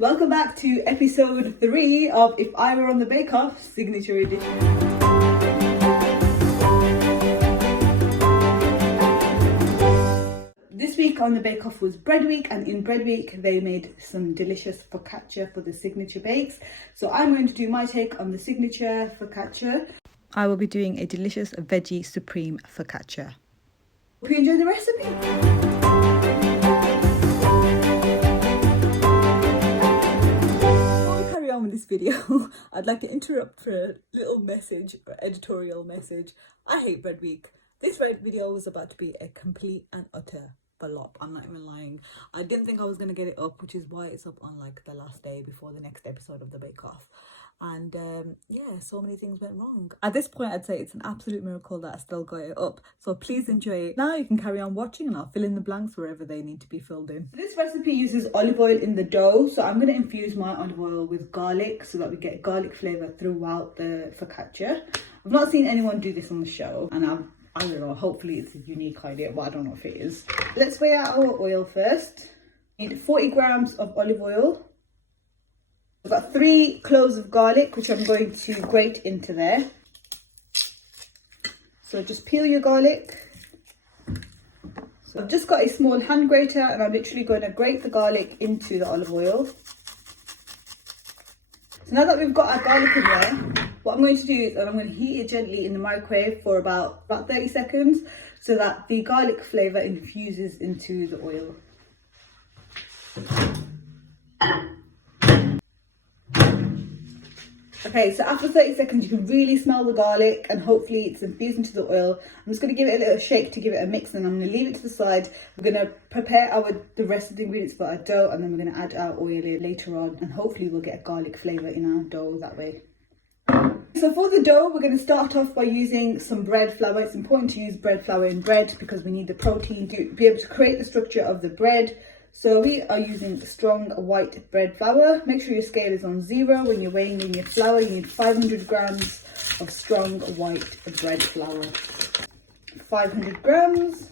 Welcome back to episode 3 of If I Were on the Bake Off Signature Edition. This week on the Bake Off was Bread Week, and in Bread Week they made some delicious focaccia for the signature bakes. So I'm going to do my take on the signature focaccia. I will be doing a delicious Veggie Supreme Focaccia. Hope you enjoy the recipe. With this video, I'd like to interrupt for a little message or editorial message. I hate Bread Week. This video was about to be a complete and utter flop. I'm not even lying. I didn't think I was going to get it up, which is why it's up on like the last day before the next episode of the Bake Off. And yeah, so many things went wrong. At this point, I'd say it's an absolute miracle that I still got it up. So please enjoy it. Now you can carry on watching and I'll fill in the blanks wherever they need to be filled in. This recipe uses olive oil in the dough. So I'm going to infuse my olive oil with garlic so that we get garlic flavour throughout the focaccia. I've not seen anyone do this on the show, and I don't know, hopefully it's a unique idea, but I don't know if it is. Let's weigh out our oil first. We need 40 grams of olive oil. I've got 3 cloves of garlic, which I'm going to grate into there. So just peel your garlic. So I've just got a small hand grater and I'm literally going to grate the garlic into the olive oil. So now that we've got our garlic in there, what I'm going to do is I'm going to heat it gently in the microwave for about 30 seconds so that the garlic flavour infuses into the oil. Okay, so after 30 seconds, you can really smell the garlic and hopefully it's infused into the oil. I'm just going to give it a little shake to give it a mix, and I'm going to leave it to the side. We're going to prepare the rest of the ingredients for our dough, and then we're going to add our oil in later on, and hopefully we'll get a garlic flavour in our dough that way. So for the dough, we're going to start off by using some bread flour. It's important to use bread flour in bread because we need the protein to be able to create the structure of the bread. So we are using strong white bread flour. Make sure your scale is on 0 when you're weighing in your flour. You need 500 grams of strong white bread flour. 500 grams.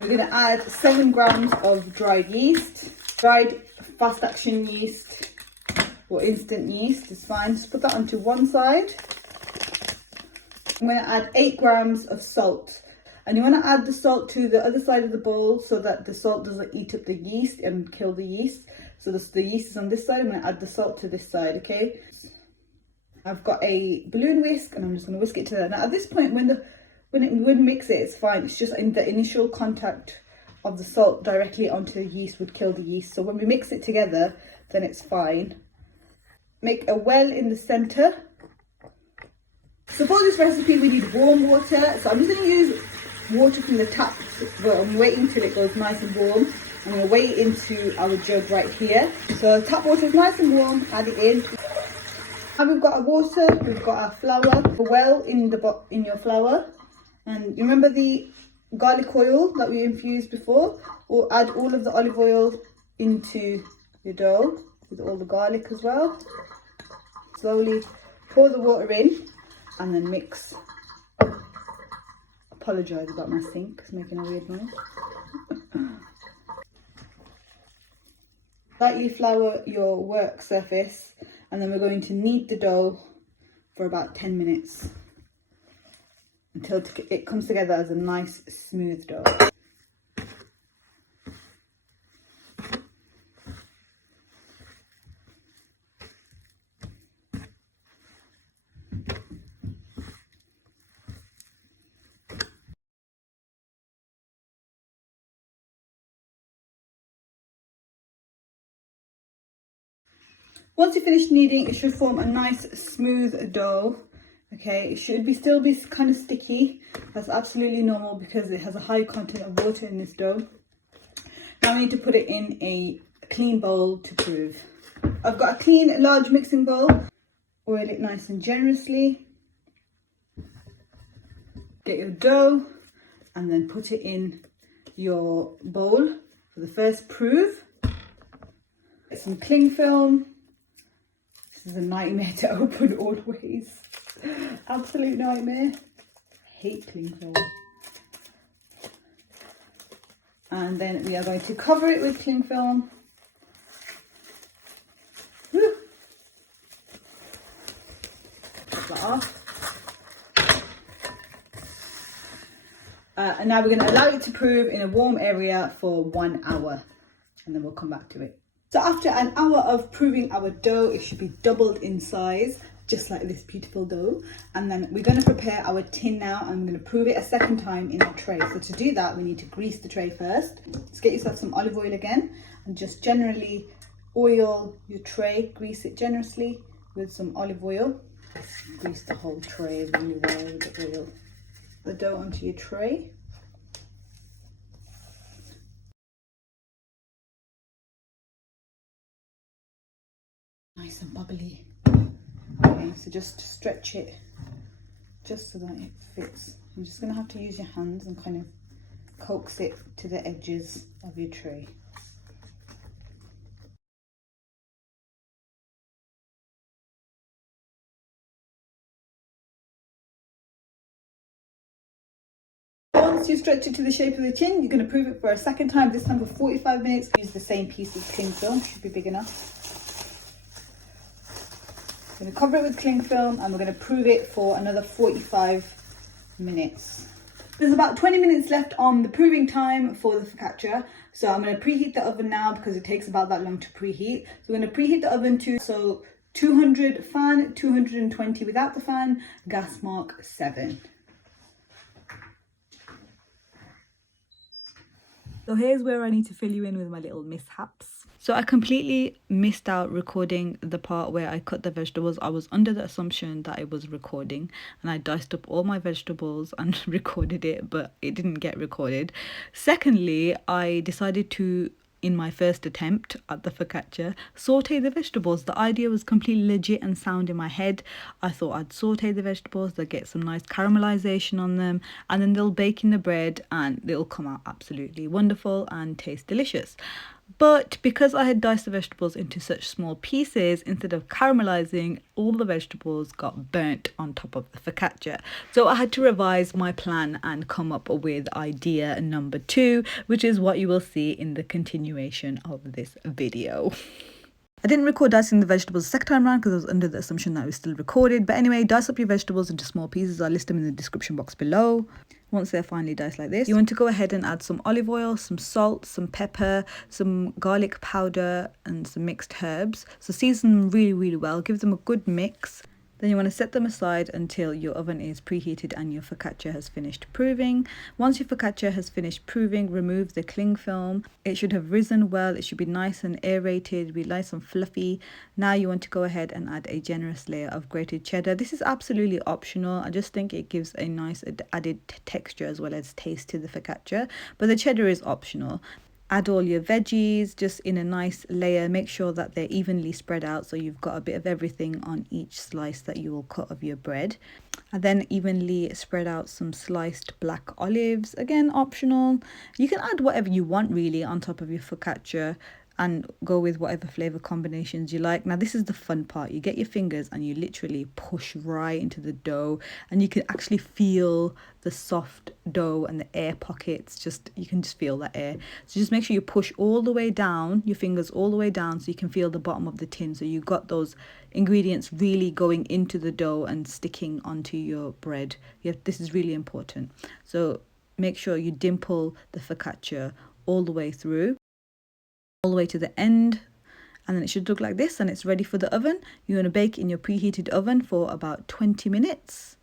We're going to add 7 grams of dried yeast. Dried fast action yeast or instant yeast is fine. Just put that onto one side. I'm going to add 8 grams of salt. And you want to add the salt to the other side of the bowl so that the salt doesn't eat up the yeast and kill the yeast. So the yeast is on this side. I'm going to add the salt to this side, okay? I've got a balloon whisk and I'm just going to whisk it to there. Now at this point, when mix it, it's fine. It's just in the initial contact of the salt directly onto the yeast would kill the yeast. So when we mix it together, then it's fine. Make a well in the centre. So for this recipe, we need warm water. So I'm just going to use water from the tap, but I'm waiting till it goes nice and warm. I'm going to weigh it into our jug right here. So tap water is nice and warm, add it in. Now we've got our water, we've got our flour, well in your flour. And you remember the garlic oil that we infused before? Or add all of the olive oil into your dough with all the garlic as well. Slowly pour the water in and then mix. Apologise about my sink, it's making a weird noise. Lightly flour your work surface, and then we're going to knead the dough for about 10 minutes until it comes together as a nice smooth dough. Once you finish kneading, it should form a nice smooth dough. Okay, it should still be kind of sticky. That's absolutely normal because it has a high content of water in this dough. Now we need to put it in a clean bowl to prove. I've got a clean large mixing bowl. Oil it nice and generously. Get your dough and then put it in your bowl for the first prove. Get some cling film. This is a nightmare to open always. Absolute nightmare. I hate cling film. And then we are going to cover it with cling film top that off. And now we're going to allow it to prove in a warm area for 1 hour, and then we'll come back to it. So after an hour of proving our dough, it should be doubled in size, just like this beautiful dough. And then we're going to prepare our tin now, and we're going to prove it a second time in a tray. So to do that, we need to grease the tray first. Just get yourself some olive oil again, and just generally oil your tray, grease it generously with some olive oil. Just grease the whole tray really well with the oil. The dough onto your tray. Nice and bubbly. Okay, so just stretch it just so that it fits. You're just going to have to use your hands and kind of coax it to the edges of your tray. Once you stretch it to the shape of the tin, you're going to prove it for a second time, this time for 45 minutes. Use the same piece of cling film, should be big enough. I'm going to cover it with cling film, and we're going to prove it for another 45 minutes. There's about 20 minutes left on the proving time for the focaccia. So I'm going to preheat the oven now because it takes about that long to preheat. So we're going to preheat the oven to 200 fan, 220 without the fan, gas mark 7. So here's where I need to fill you in with my little mishaps. So I completely missed out recording the part where I cut the vegetables. I was under the assumption that it was recording, and I diced up all my vegetables and recorded it, but it didn't get recorded. Secondly, I decided to, in my first attempt at the focaccia, saute the vegetables. The idea was completely legit and sound in my head. I thought I'd saute the vegetables, they'll get some nice caramelization on them, and then they'll bake in the bread and they'll come out absolutely wonderful and taste delicious. But because I had diced the vegetables into such small pieces, instead of caramelizing, all the vegetables got burnt on top of the focaccia. So I had to revise my plan and come up with idea number 2, which is what you will see in the continuation of this video. I didn't record dicing the vegetables the second time around because I was under the assumption that it was still recorded. But anyway, dice up your vegetables into small pieces. I'll list them in the description box below. Once they're finely diced like this, you want to go ahead and add some olive oil, some salt, some pepper, some garlic powder and some mixed herbs. So season them really, really well. Give them a good mix. Then you want to set them aside until your oven is preheated and your focaccia has finished proving. Once your focaccia has finished proving, remove the cling film. It should have risen well. It should be nice and aerated, be nice and fluffy. Now you want to go ahead and add a generous layer of grated cheddar. This is absolutely optional. I just think it gives a nice added texture as well as taste to the focaccia, but the cheddar is optional. Add all your veggies just in a nice layer. Make sure that they're evenly spread out so you've got a bit of everything on each slice that you will cut of your bread. And then evenly spread out some sliced black olives, again optional. You can add whatever you want really on top of your focaccia and go with whatever flavor combinations you like. Now this is the fun part. You get your fingers and you literally push right into the dough, and you can actually feel the soft dough and the air pockets. You can just feel that air. So just make sure you push all the way down, your fingers all the way down, so you can feel the bottom of the tin. So you've got those ingredients really going into the dough and sticking onto your bread. This is really important. So make sure you dimple the focaccia all the way through, all the way to the end, and then it should look like this, and it's ready for the oven. You're going to bake in your preheated oven for about 20 minutes.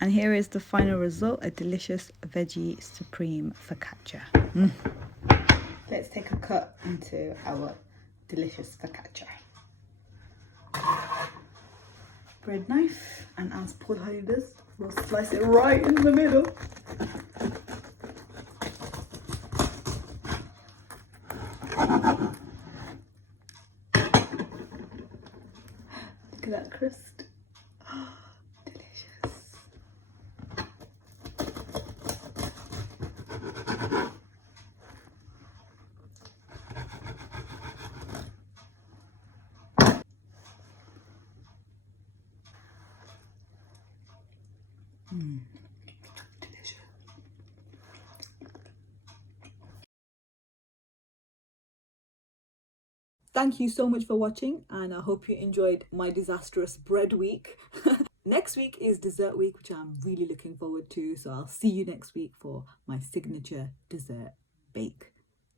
And here is the final result, a delicious Veggie Supreme Focaccia. Let's take a cut into our delicious focaccia. Bread knife, and as Paul Hardy does, we'll slice it right in the middle. Look at that crust. Oh, delicious. Delicious. Thank you so much for watching, and I hope you enjoyed my disastrous bread week. Next week is dessert week, which I'm really looking forward to. So I'll see you next week for my signature dessert bake.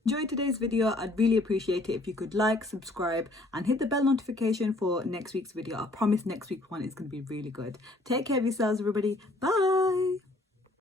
Enjoyed today's video. I'd really appreciate it if you could like, subscribe, and hit the bell notification for next week's video. I promise next week's one is going to be really good. Take care of yourselves, everybody. Bye.